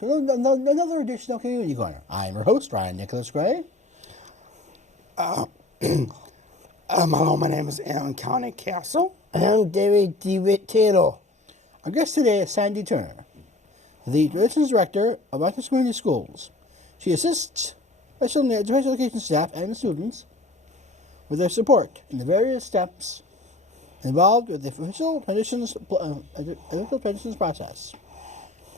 to another edition of Community Corner. I'm your host, Ryan Nicholas Gray. Hello, my name is Alan County Castle. And I'm David DeWitt Taylor. Our guest today is Sandy Turner, the Traditions Director of Rochester Community Schools. She assists special education staff and the students with their support in the various steps involved with the official traditions process.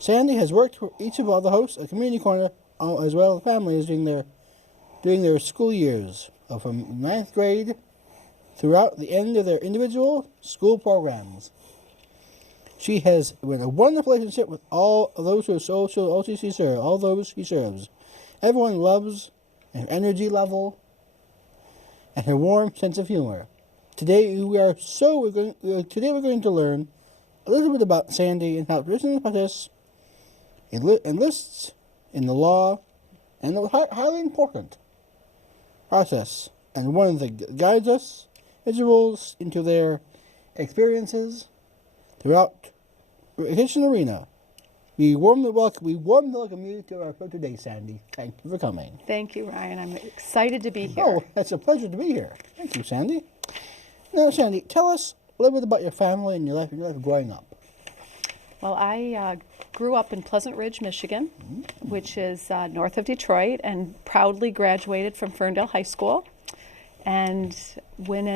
Sandy has worked for each of all the hosts of Community Corner, as well as families during their school years, from 9th grade throughout the end of their individual school programs. She has a wonderful relationship with all of those she serves. Everyone loves her energy level and her warm sense of humor. Today we're going to learn a little bit about Sandy and how traditions process enlists in the law and the highly important process, and one that guides us individuals into their experiences throughout the education arena. We warmly welcome you to our show today, Sandy. Thank you for coming. Thank you, Ryan. I'm excited to be here. Oh, it's a pleasure to be here. Thank you, Sandy. Now, Sandy, tell us a little bit about your family and your life growing up. Well, I grew up in Pleasant Ridge, Michigan, which is north of Detroit, and proudly graduated from Ferndale High School, and went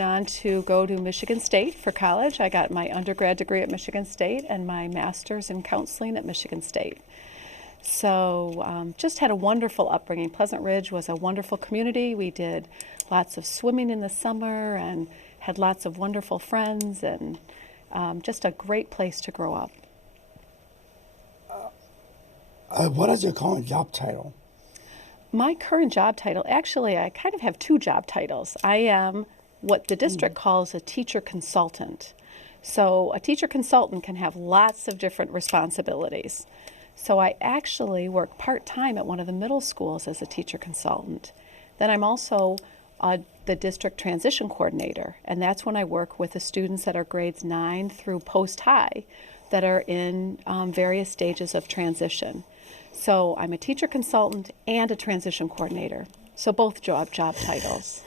on to go to Michigan State for college. I got my undergrad degree at Michigan State and my master's in counseling at Michigan State. So just had a wonderful upbringing. Pleasant Ridge was a wonderful community. We did lots of swimming in the summer and had lots of wonderful friends, and just a great place to grow up. What is your current job title? My current job title, actually, I kind of have two job titles. I am what the district calls a teacher consultant. So a teacher consultant can have lots of different responsibilities. So I actually work part-time at one of the middle schools as a teacher consultant. Then I'm also the district transition coordinator, and that's when I work with the students that are grades 9 through post-high that are in various stages of transition. So I'm a teacher consultant and a transition coordinator. So both job titles.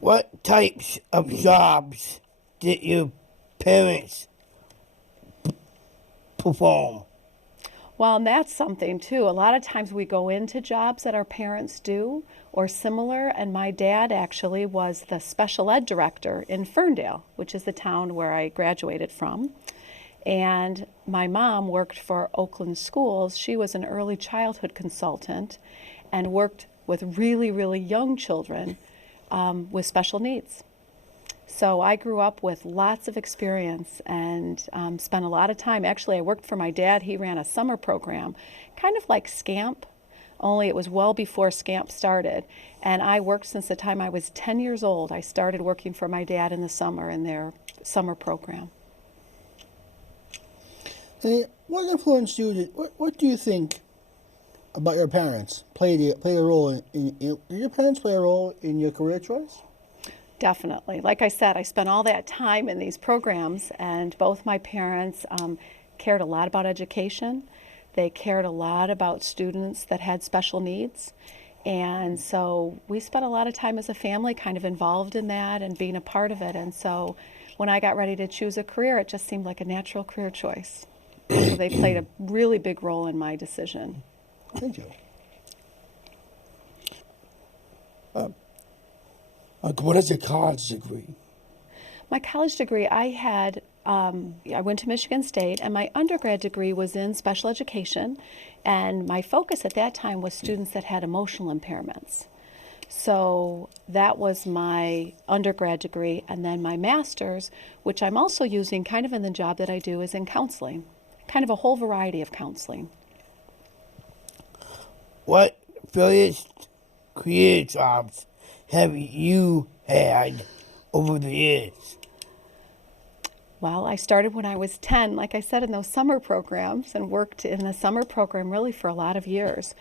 What types of jobs did your parents perform? Well, and that's something too. A lot of times we go into jobs that our parents do or similar, and my dad actually was the special ed director in Ferndale, which is the town where I graduated from. And my mom worked for Oakland Schools. She was an early childhood consultant and worked with really, really young children with special needs. So I grew up with lots of experience and spent a lot of time. Actually, I worked for my dad. He ran a summer program, kind of like SCAMP, only it was well before SCAMP started. And I worked since the time I was 10 years old. I started working for my dad in the summer in their summer program. Hey, what influenced you? What do you think about your parents played a role did your parents play a role in your career choice? Definitely. Like I said, I spent all that time in these programs, and both my parents cared a lot about education. They cared a lot about students that had special needs. And so we spent a lot of time as a family kind of involved in that and being a part of it. And so when I got ready to choose a career, it just seemed like a natural career choice. So they played a really big role in my decision. Thank you. What is your college degree? My college degree, I went to Michigan State, and my undergrad degree was in special education, and my focus at that time was students that had emotional impairments. So that was my undergrad degree, and then my master's, which I'm also using kind of in the job that I do, is in counseling, kind of a whole variety of counseling. What various career jobs have you had over the years? Well, I started when I was 10, like I said, in those summer programs, and worked in the summer program really for a lot of years.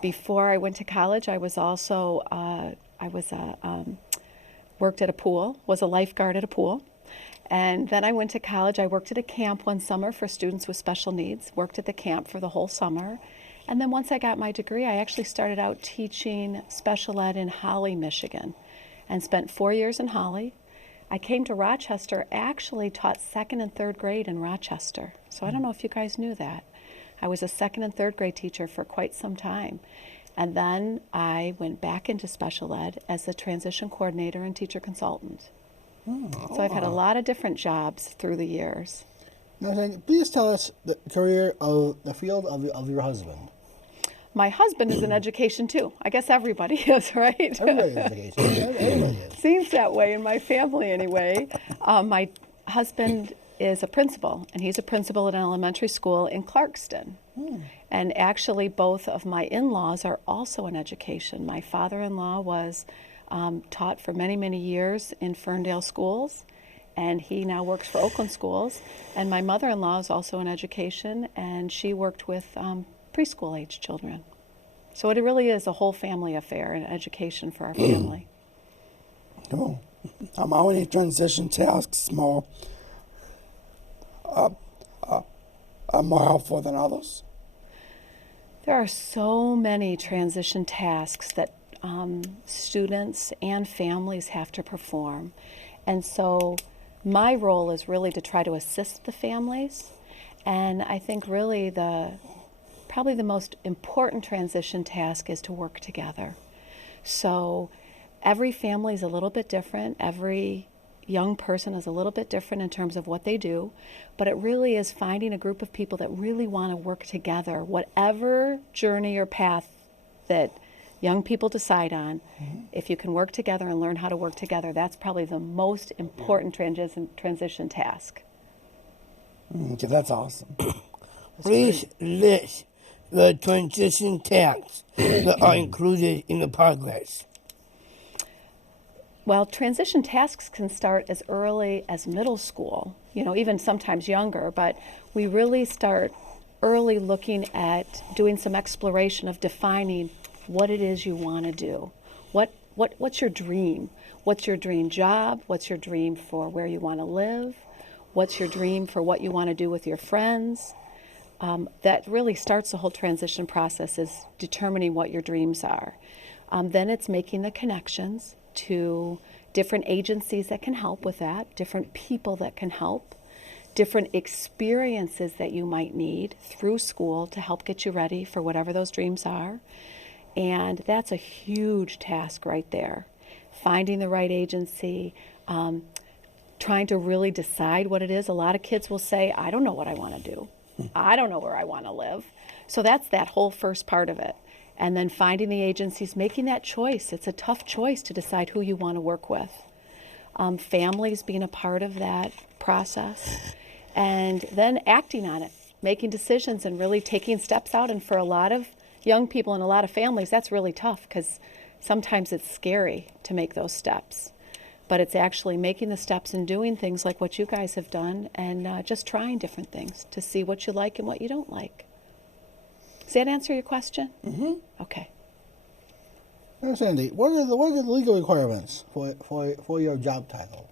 Before I went to college, I was also worked at a pool, was a lifeguard at a pool, And then I went to college. I worked at a camp one summer for students with special needs, worked at the camp for the whole summer. And then once I got my degree, I actually started out teaching special ed in Holly, Michigan, and spent 4 years in Holly. I came to Rochester, actually taught second and third grade in Rochester. So I don't know if you guys knew that. I was a second and third grade teacher for quite some time. And then I went back into special ed as a transition coordinator and teacher consultant. So I've had a lot of different jobs through the years. Now, Sandy, please tell us the career of the field of your husband. My husband is in education too. I guess everybody is, right? Everybody is education. Everybody is. Seems that way in my family anyway. My husband is a principal, and he's a principal at an elementary school in Clarkston. And actually both of my in-laws are also in education. My father-in-law was taught for many, many years in Ferndale schools, and he now works for Oakland schools. And my mother-in-law is also in education, and she worked with preschool-age children. So it really is a whole family affair in education for our family. Oh, how many transition tasks more are more helpful than others? There are so many transition tasks that students and families have to perform. And so my role is really to try to assist the families. And I think really probably the most important transition task is to work together. So every family is a little bit different. Every young person is a little bit different in terms of what they do, but it really is finding a group of people that really want to work together. Whatever journey or path that young people decide on, if you can work together and learn how to work together, that's probably the most important transition task. Okay, that's awesome. Please list the transition tasks that are included in the progress. Well, transition tasks can start as early as middle school, even sometimes younger, but we really start early looking at doing some exploration of defining what it is you want to do. What's your dream? What's your dream job? What's your dream for where you want to live? What's your dream for what you want to do with your friends? That really starts the whole transition process, is determining what your dreams are. Then it's making the connections to different agencies that can help with that, different people that can help, different experiences that you might need through school to help get you ready for whatever those dreams are. And that's a huge task right there. Finding the right agency, trying to really decide what it is. A lot of kids will say, I don't know what I want to do. I don't know where I want to live. So that's that whole first part of it. And then finding the agencies, making that choice. It's a tough choice to decide who you want to work with. Families being a part of that process. And then acting on it, making decisions and really taking steps out. And for a lot of young people and a lot of families, that's really tough because sometimes it's scary to make those steps. But it's actually making the steps and doing things like what you guys have done, and just trying different things to see what you like and what you don't like. Does that answer your question? Mm-hmm. Okay. Now, Sandy, what are the legal requirements for your job title?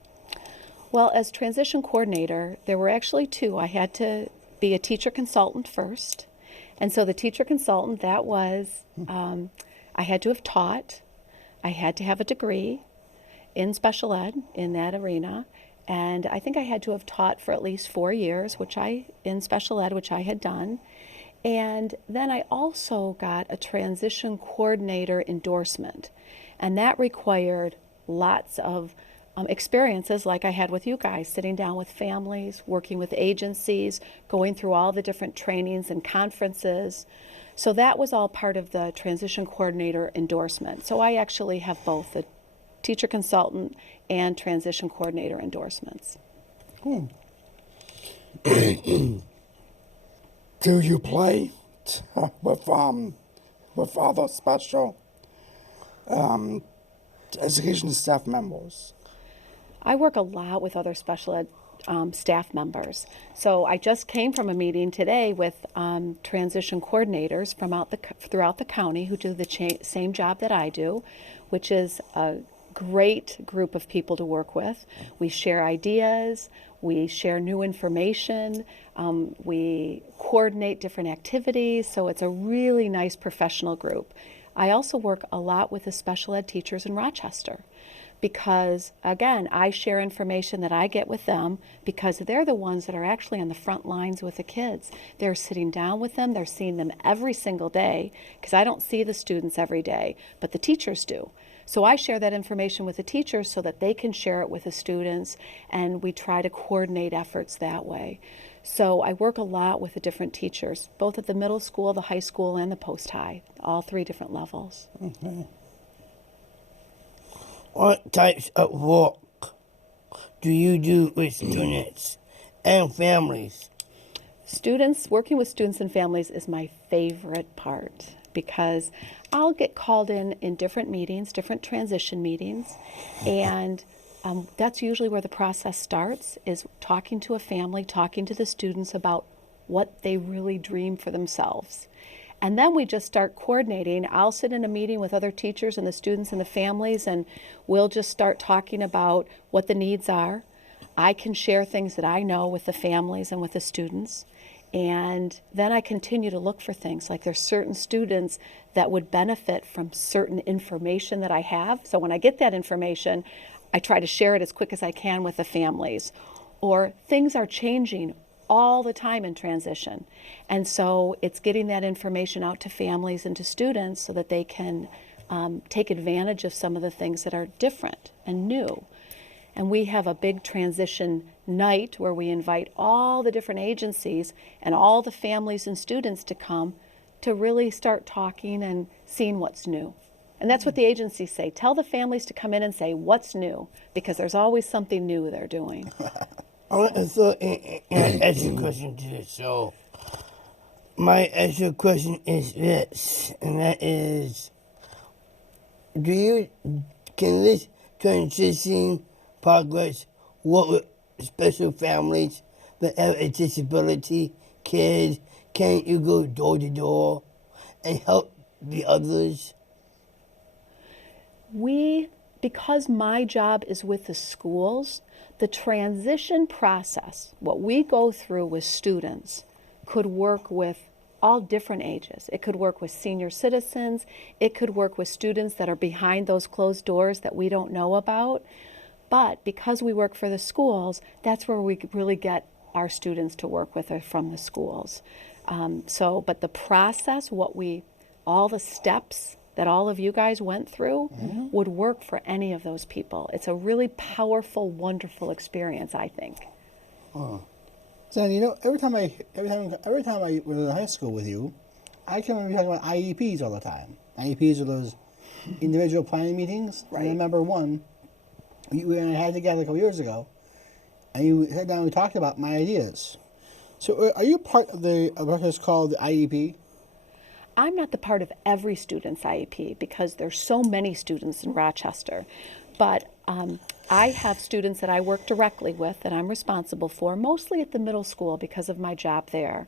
Well, as transition coordinator, there were actually two. I had to be a teacher consultant first. And so the teacher consultant, that was, I had to have taught, I had to have a degree in special ed in that arena, and I think I had to have taught for at least 4 years, in special ed, which I had done. And then I also got a transition coordinator endorsement, and that required lots of experiences like I had with you guys, sitting down with families, working with agencies, going through all the different trainings and conferences. So that was all part of the transition coordinator endorsement. So I actually have both the teacher consultant and transition coordinator endorsements. Do you play with other special education staff members? I work a lot with other special ed staff members. So I just came from a meeting today with transition coordinators from throughout the county who do the same job that I do, which is great group of people to work with. We share ideas, we share new information, we coordinate different activities, so it's a really nice professional group. I also work a lot with the special ed teachers in Rochester because, again, I share information that I get with them because they're the ones that are actually on the front lines with the kids. They're sitting down with them, they're seeing them every single day, because I don't see the students every day, but the teachers do. So I share that information with the teachers so that they can share it with the students, and we try to coordinate efforts that way. So I work a lot with the different teachers, both at the middle school, the high school, and the post-high, all 3 different levels. Okay. What types of work do you do with students and families? Working with students and families is my favorite part because I'll get called in different meetings, different transition meetings, and that's usually where the process starts, is talking to a family, talking to the students about what they really dream for themselves. And then we just start coordinating. I'll sit in a meeting with other teachers and the students and the families, and we'll just start talking about what the needs are. I can share things that I know with the families and with the students. And then I continue to look for things, like there's certain students that would benefit from certain information that I have. So when I get that information, I try to share it as quick as I can with the families. Or things are changing all the time in transition. And so it's getting that information out to families and to students so that they can take advantage of some of the things that are different and new. And we have a big transition night where we invite all the different agencies and all the families and students to come to really start talking and seeing what's new. And that's what the agencies say. Tell the families to come in and say what's new, because there's always something new they're doing. I want to throw an extra question to this. So, my extra question is this, and that is, can this transition progress work with special families that have a disability, kids? Can you go door to door and help the others? Because my job is with the schools, the transition process, what we go through with students, could work with all different ages. It could work with senior citizens. It could work with students that are behind those closed doors that we don't know about. But because we work for the schools, that's where we really get our students to work with are from the schools. But the process, all the steps that all of you guys went through would work for any of those people. It's a really powerful, wonderful experience, I think. Oh. Sandy, every time I was in high school with you, I can remember talking about IEPs all the time. IEPs are those individual planning meetings. Right. And I remember one you and I had together a couple years ago, and you sat down and we talked about my ideas. So are you part of what is called the IEP? I'm not the part of every student's IEP because there's so many students in Rochester. But I have students that I work directly with that I'm responsible for, mostly at the middle school because of my job there.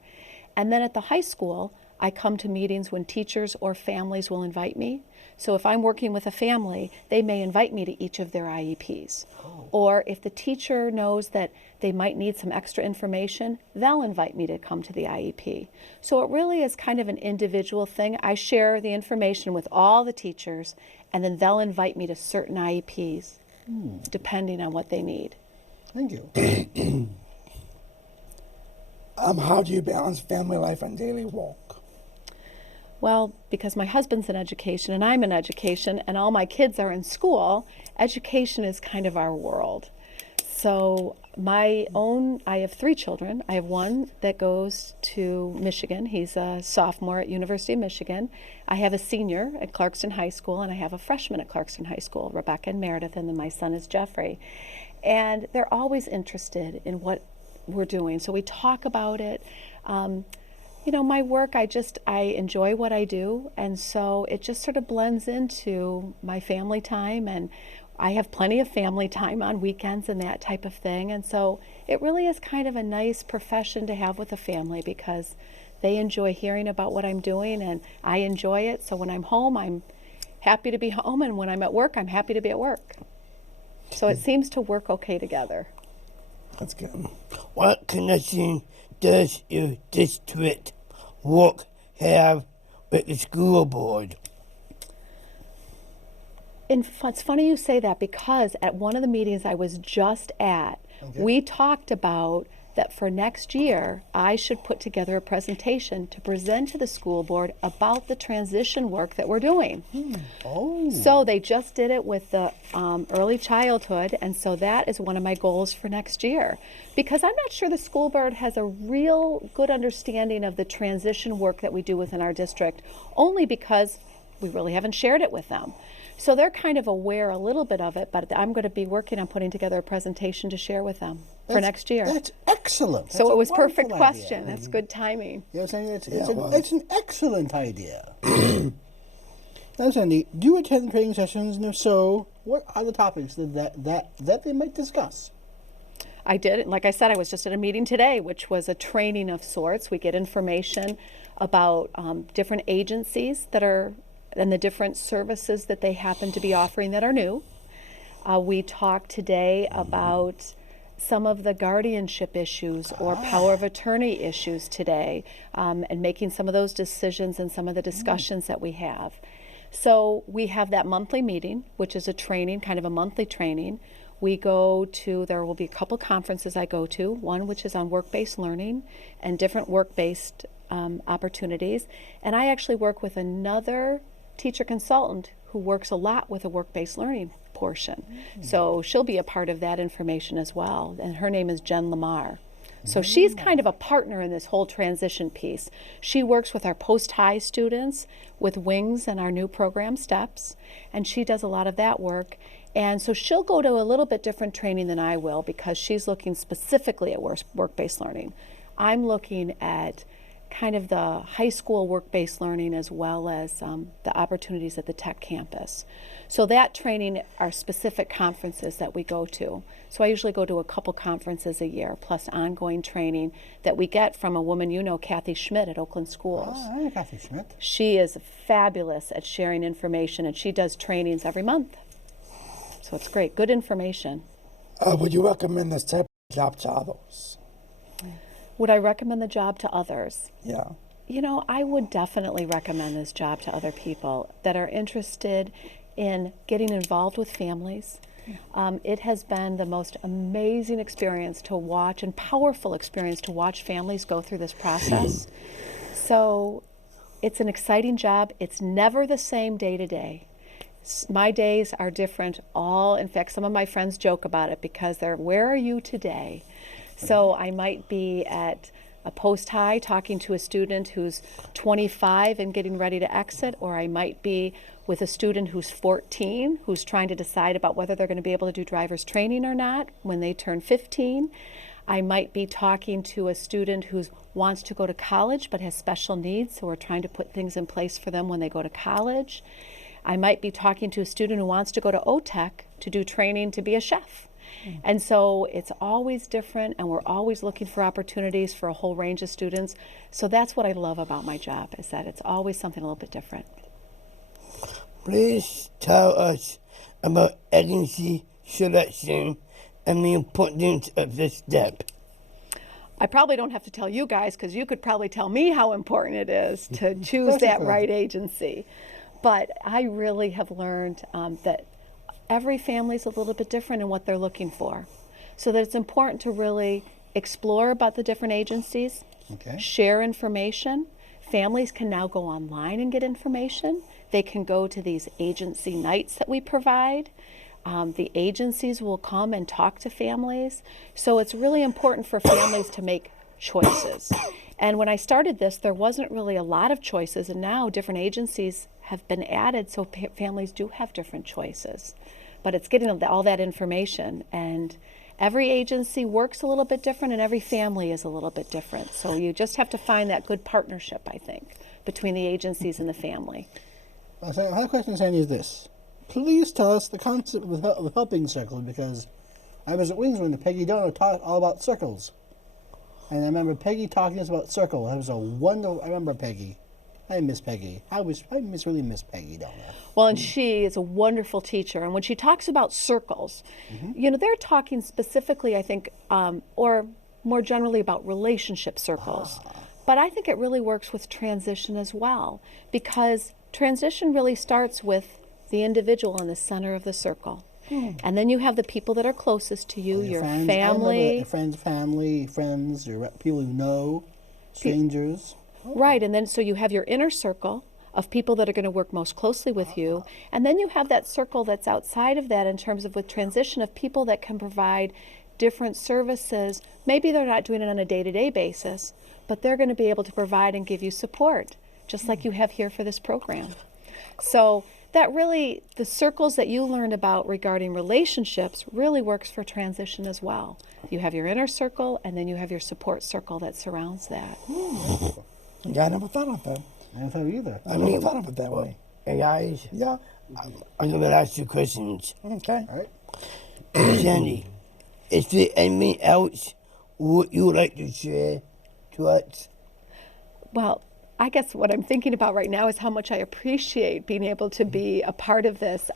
And then at the high school, I come to meetings when teachers or families will invite me. So if I'm working with a family, they may invite me to each of their IEPs. Oh. Or if the teacher knows that they might need some extra information, they'll invite me to come to the IEP. So it really is kind of an individual thing. I share the information with all the teachers, and then they'll invite me to certain IEPs, depending on what they need. Thank you. How do you balance family life and daily work? Well, because my husband's in education and I'm in education and all my kids are in school, education is kind of our world. So I have 3 children. I have one that goes to Michigan. He's a sophomore at University of Michigan. I have a senior at Clarkston High School, and I have a freshman at Clarkston High School, Rebecca and Meredith, and then my son is Jeffrey. And they're always interested in what we're doing. So we talk about it. My work, I enjoy what I do, and so it just sort of blends into my family time, and I have plenty of family time on weekends and that type of thing. And so it really is kind of a nice profession to have with a family because they enjoy hearing about what I'm doing and I enjoy it. So when I'm home, I'm happy to be home, and when I'm at work, I'm happy to be at work. So it seems to work okay together. That's good. What connection does your district work have with the school board? It's funny you say that, because at one of the meetings I was just at, we talked about that for next year, I should put together a presentation to present to the school board about the transition work that we're doing. Oh. So they just did it with the early childhood, and so that is one of my goals for next year. Because I'm not sure the school board has a real good understanding of the transition work that we do within our district, only because we really haven't shared it with them. So they're kind of aware a little bit of it, but I'm going to be working on putting together a presentation to share with them for next year. That's excellent. So That's it a was perfect wonderful question. idea. That's good timing. You know what I'm saying? Yeah, it was. It's an excellent idea. Now, Sandy, do you attend training sessions? And if so, what are the topics that they might discuss? I did. Like I said, I was just at a meeting today, which was a training of sorts. We get information about different agencies that are, and the different services that they happen to be offering that are new. We talked today about some of the guardianship issues or power of attorney issues today, and making some of those decisions and some of the discussions that we have. So we have that monthly meeting, which is a training, kind of a monthly training. We go to, there will be a couple conferences I go to, one which is on work-based learning and different work-based opportunities. And I actually work with another teacher consultant who works a lot with a work-based learning portion. So she'll be a part of that information as well. And her name is Jen Lamar. So she's kind of a partner in this whole transition piece. She works with our post-high students with Wings and our new program Steps, and she does a lot of that work. And so she'll go to a little bit different training than I will, because she's looking specifically at work-based learning. I'm looking at kind of the high school work-based learning as well as the opportunities at the tech campus. So that training are specific conferences that we go to. So I usually go to a couple conferences a year, plus ongoing training that we get from a woman you know, Kathy Schmidt at Oakland Schools. Oh, I know Kathy Schmidt. She is fabulous at sharing information, and she does trainings every month. So it's great, good information. Would you recommend this type of job to others? Would I recommend the job to others? Yeah. You know, I would definitely recommend this job to other people that are interested in getting involved with families. It has been the most amazing experience to watch, and powerful experience to watch families go through this process. So it's an exciting job. It's never the same day to day. My days are different in fact, some of my friends joke about it because they're, where are you today? So I might be at a post-high talking to a student who's 25 and getting ready to exit, or I might be with a student who's 14 who's trying to decide about whether they're going to be able to do driver's training or not when they turn 15. I might be talking to a student who wants to go to college but has special needs, so we're trying to put things in place for them when they go to college. I might be talking to a student who wants to go to OTEC to do training to be a chef. And so it's always different, and we're always looking for opportunities for a whole range of students. So that's what I love about my job, is that it's always something a little bit different. Please tell us about agency selection and the importance of this step. I probably don't have to tell you guys, because you could probably tell me how important it is to choose that right agency. But I really have learned that every family is a little bit different in what they're looking for. So that it's important to really explore about the different agencies, share information. Families can now go online and get information. They can go to these agency nights that we provide. The agencies will come and talk to families. So it's really important for families to make choices. And when I started this, there wasn't really a lot of choices, and now different agencies have been added, so families do have different choices. But it's getting all that information, and every agency works a little bit different, and every family is a little bit different. So you just have to find that good partnership, I think, between the agencies and the family. Well, so my question, Sandy, is this. Please tell us the concept of helping circles, because I was at Wings when Peggy Dono taught all about circles. And I remember Peggy talking to us about circles. It was a wonderful, I remember Peggy. I miss Peggy. I really miss Peggy down there. Well, and she is a wonderful teacher. And when she talks about circles, you know, they're talking specifically, I think, or more generally about relationship circles. But I think it really works with transition as well, because transition really starts with the individual in the center of the circle. And then you have the people that are closest to you, your friends, family. Friends, your people you know, strangers. Right, and then so you have your inner circle of people that are going to work most closely with you, and then you have that circle that's outside of that in terms of with transition of people that can provide different services. Maybe they're not doing it on a day-to-day basis, but they're going to be able to provide and give you support, just like you have here for this program. So that really, the circles that you learned about regarding relationships really works for transition as well. You have your inner circle, and then you have your support circle that surrounds that. Yeah, I never thought of that. I don't know either. I never thought of it that way. Hey guys, Yeah. I'm gonna ask you questions. Okay. All right. Sandy, is there anything else would you like to share to us? Well, I guess what I'm thinking about right now is how much I appreciate being able to be a part of this.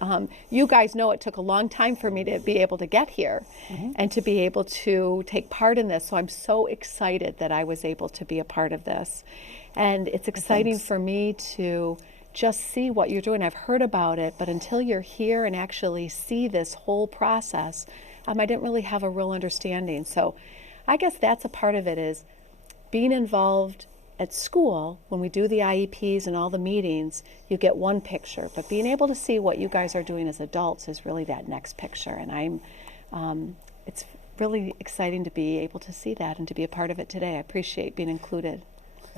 You guys know it took a long time for me to be able to get here and to be able to take part in this. So I'm so excited that I was able to be a part of this. And it's exciting for me to just see what you're doing. I've heard about it, but until you're here and actually see this whole process, I didn't really have a real understanding. So I guess that's a part of it, is being involved at school. When we do the IEPs and all the meetings, you get one picture, but being able to see what you guys are doing as adults is really that next picture. And it's really exciting to be able to see that and to be a part of it today. I appreciate being included.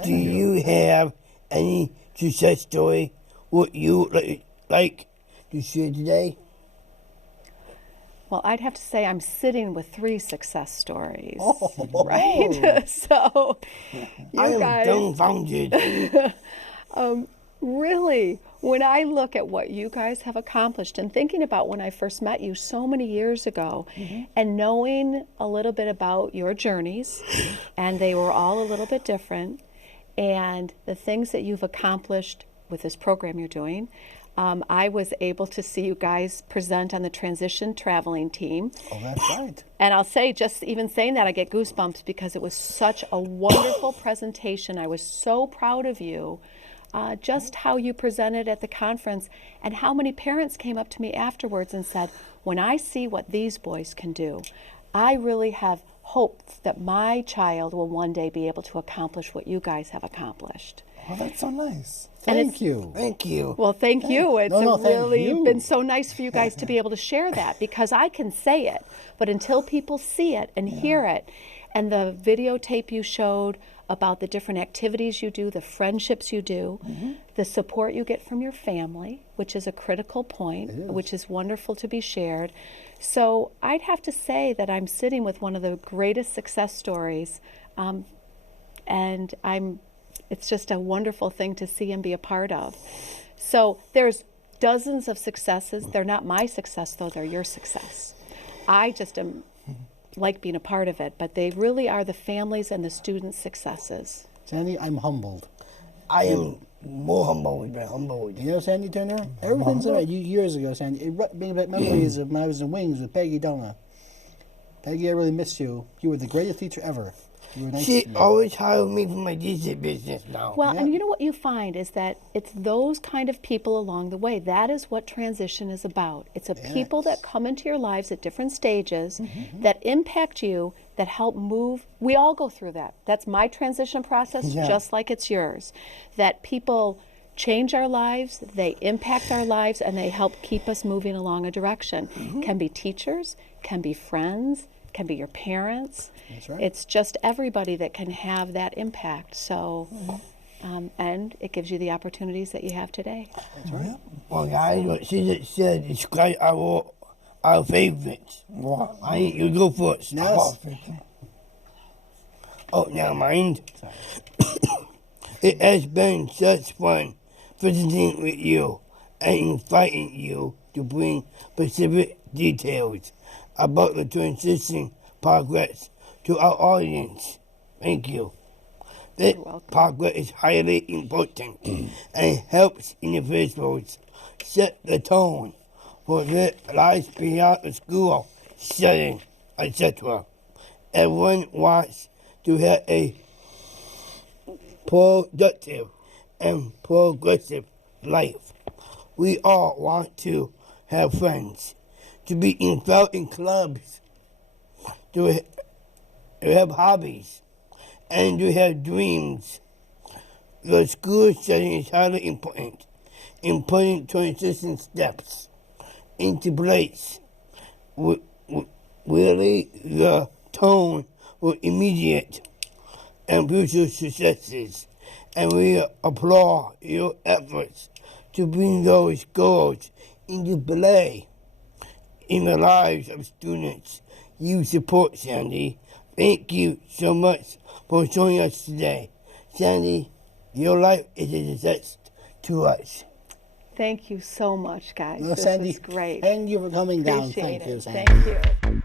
Do you have any success story what you like to share today? Well, I'd have to say I'm sitting with 3 success stories, Oh. right? So, you I am guys, dumbfounded. really, when I look at what you guys have accomplished and thinking about when I first met you so many years ago and knowing a little bit about your journeys, and they were all a little bit different, and the things that you've accomplished with this program you're doing, I was able to see you guys present on the transition traveling team. Oh, that's right. And I'll say, just even saying that, I get goosebumps because it was such a wonderful presentation. I was so proud of you, just how you presented at the conference, and how many parents came up to me afterwards and said, when I see what these boys can do, I really have hope that my child will one day be able to accomplish what you guys have accomplished. Oh, that's so nice. Thank you. Thank you. Well, thank you. It's thank really you. been so nice for you guys to be able to share that, because I can say it, but until people see it and hear it, and the videotape you showed about the different activities you do, the friendships you do, the support you get from your family, which is a critical point, which is wonderful to be shared. So I'd have to say that I'm sitting with one of the greatest success stories, and it's just a wonderful thing to see and be a part of. So there's dozens of successes. They're not my success, though. They're your success. I just am like being a part of it, but they really are the families and the students' successes. Sandy, I'm humbled. I am more humbled than humbled. You know, Sandy Turner, ever since I met you years ago, Sandy, it brings back memories of when I was in Wings with Peggy Donna. Peggy, I really missed you. You were the greatest teacher ever. You were nice She to me. always hired me for my DJ business now. Well, Yeah. and you know what you find is that it's those kind of people along the way. That is what transition is about. It's a people that come into your lives at different stages that impact you, that help move. We all go through that. That's my transition process, just like it's yours. That people change our lives, they impact our lives, and they help keep us moving along a direction. Can be teachers, can be friends, can be your parents. That's right. It's just everybody that can have that impact. So, and it gives you the opportunities that you have today. That's right. Well, guys, what she just said describe our favorites. Wow. I need you to go first. Yes. Oh, never mind. It has been such fun visiting with you and inviting you to bring specific details about the transition progress to our audience. Thank you. This You're welcome. progress is highly important and helps individuals set the tone for their lives beyond the school setting, etc. Everyone wants to have a productive and progressive life. We all want to have friends, to be involved in clubs, to have hobbies, and to have dreams. The school setting is highly important in putting transition steps into place. Really, the tone for immediate and future successes, and we applaud your efforts to bring those goals into play in the lives of students you support, Sandy. Thank you so much for joining us today. Sandy, your life is a success to us. Thank you so much, guys. No, This Sandy, was great. thank you for coming down. Appreciate Thank you, it. Sandy. Thank you.